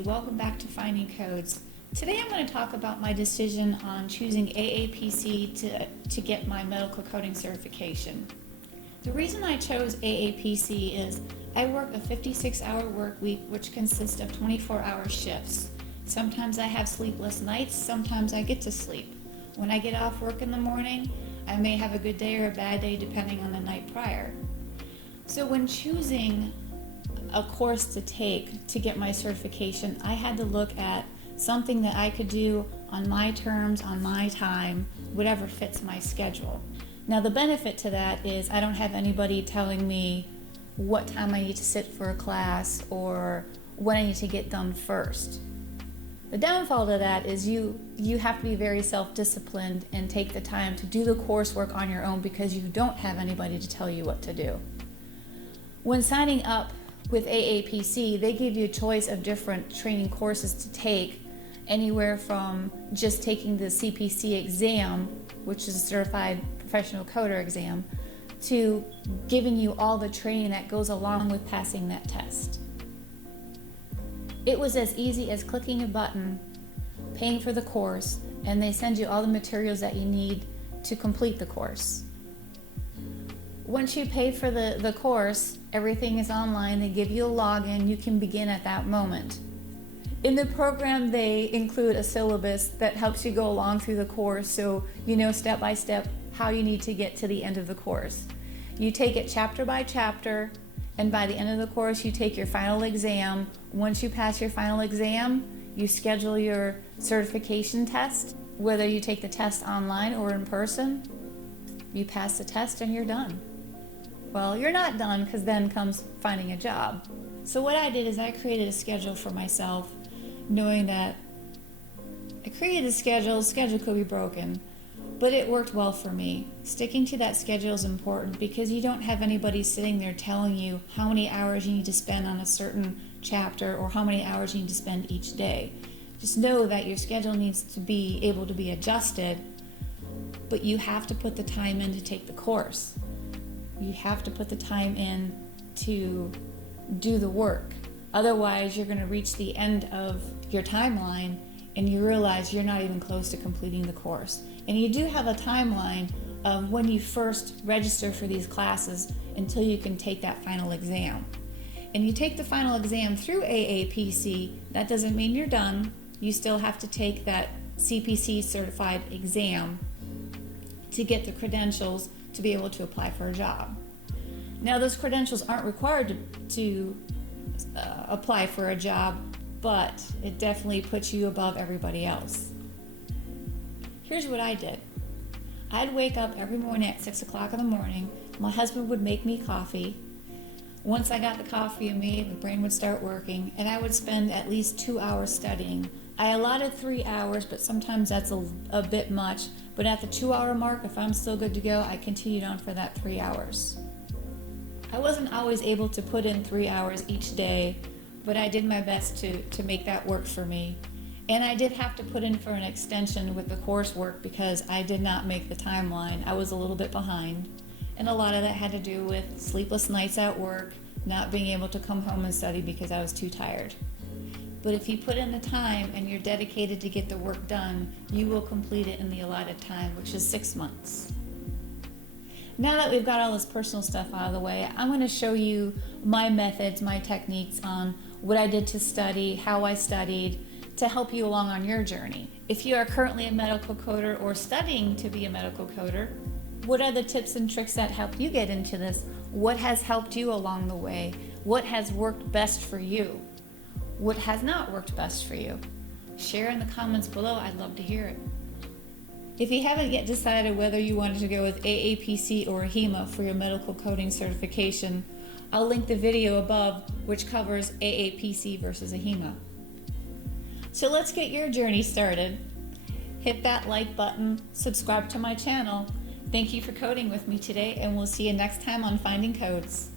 AAPC. Welcome back to Finding Codes. Today I'm going to talk about my decision on choosing AAPC to get my medical coding certification. The reason I chose AAPC is I work a 56-hour work week which consists of 24-hour shifts. Sometimes I have sleepless nights, sometimes I get to sleep. When I get off work in the morning, I may have a good day or a bad day depending on the night prior. So when choosing a course to take to get my certification, I had to look at something that I could do on my terms, on my time, whatever fits my schedule. Now the benefit to that is I don't have anybody telling me what time I need to sit for a class or what I need to get done first. The downfall to that is you have to be very self-disciplined and take the time to do the coursework on your own because you don't have anybody to tell you what to do. When signing up with AAPC, they give you a choice of different training courses to take, anywhere from just taking the CPC exam, which is a Certified Professional Coder exam, to giving you all the training that goes along with passing that test. It was as easy as clicking a button, paying for the course, and they send you all the materials that you need to complete the course. Once you pay for the course, everything is online. They give you a login. You can begin at that moment. In the program, they include a syllabus that helps you go along through the course so you know step by step how you need to get to the end of the course. You take it chapter by chapter, and by the end of the course, you take your final exam. Once you pass your final exam, you schedule your certification test, whether you take the test online or in person. You pass the test and you're done. Well, you're not done because then comes finding a job. So what I did is I created a schedule for myself, knowing that I created a schedule could be broken, but it worked well for me. Sticking to that schedule is important because you don't have anybody sitting there telling you how many hours you need to spend on a certain chapter or how many hours you need to spend each day. Just know that your schedule needs to be able to be adjusted, but you have to put the time in to take the course. You have to put the time in to do the work. Otherwise, you're going to reach the end of your timeline and you realize you're not even close to completing the course. And you do have a timeline of when you first register for these classes until you can take that final exam. And you take the final exam through AAPC, that doesn't mean you're done. You still have to take that CPC certified exam to get the credentials to be able to apply for a job. Now those credentials aren't required to apply for a job, but it definitely puts you above everybody else. Here's what I did. I'd wake up every morning at 6 o'clock in the morning. My husband would make me coffee. Once I got the coffee in me, the brain would start working, and I would spend at least 2 hours studying. I allotted 3 hours, but sometimes that's a bit much. But at the 2-hour mark, if I'm still good to go, I continued on for that 3 hours. I wasn't always able to put in 3 hours each day, but I did my best to make that work for me. And I did have to put in for an extension with the coursework because I did not make the timeline. I was a little bit behind. And a lot of that had to do with sleepless nights at work, not being able to come home and study because I was too tired. But if you put in the time and you're dedicated to get the work done, you will complete it in the allotted time, which is 6 months. Now that we've got all this personal stuff out of the way, I'm going to show you my methods, my techniques on what I did to study, how I studied, to help you along on your journey. If you are currently a medical coder or studying to be a medical coder, what are the tips and tricks that help you get into this? What has helped you along the way? What has worked best for you? What has not worked best for you? Share in the comments below. I'd love to hear it. If you haven't yet decided whether you wanted to go with AAPC or HEMA for your medical coding certification, I'll link the video above which covers AAPC versus a HEMA. So let's get your journey started. Hit that like button, subscribe to my channel. Thank you for coding with me today, and we'll see you next time on Finding Codes.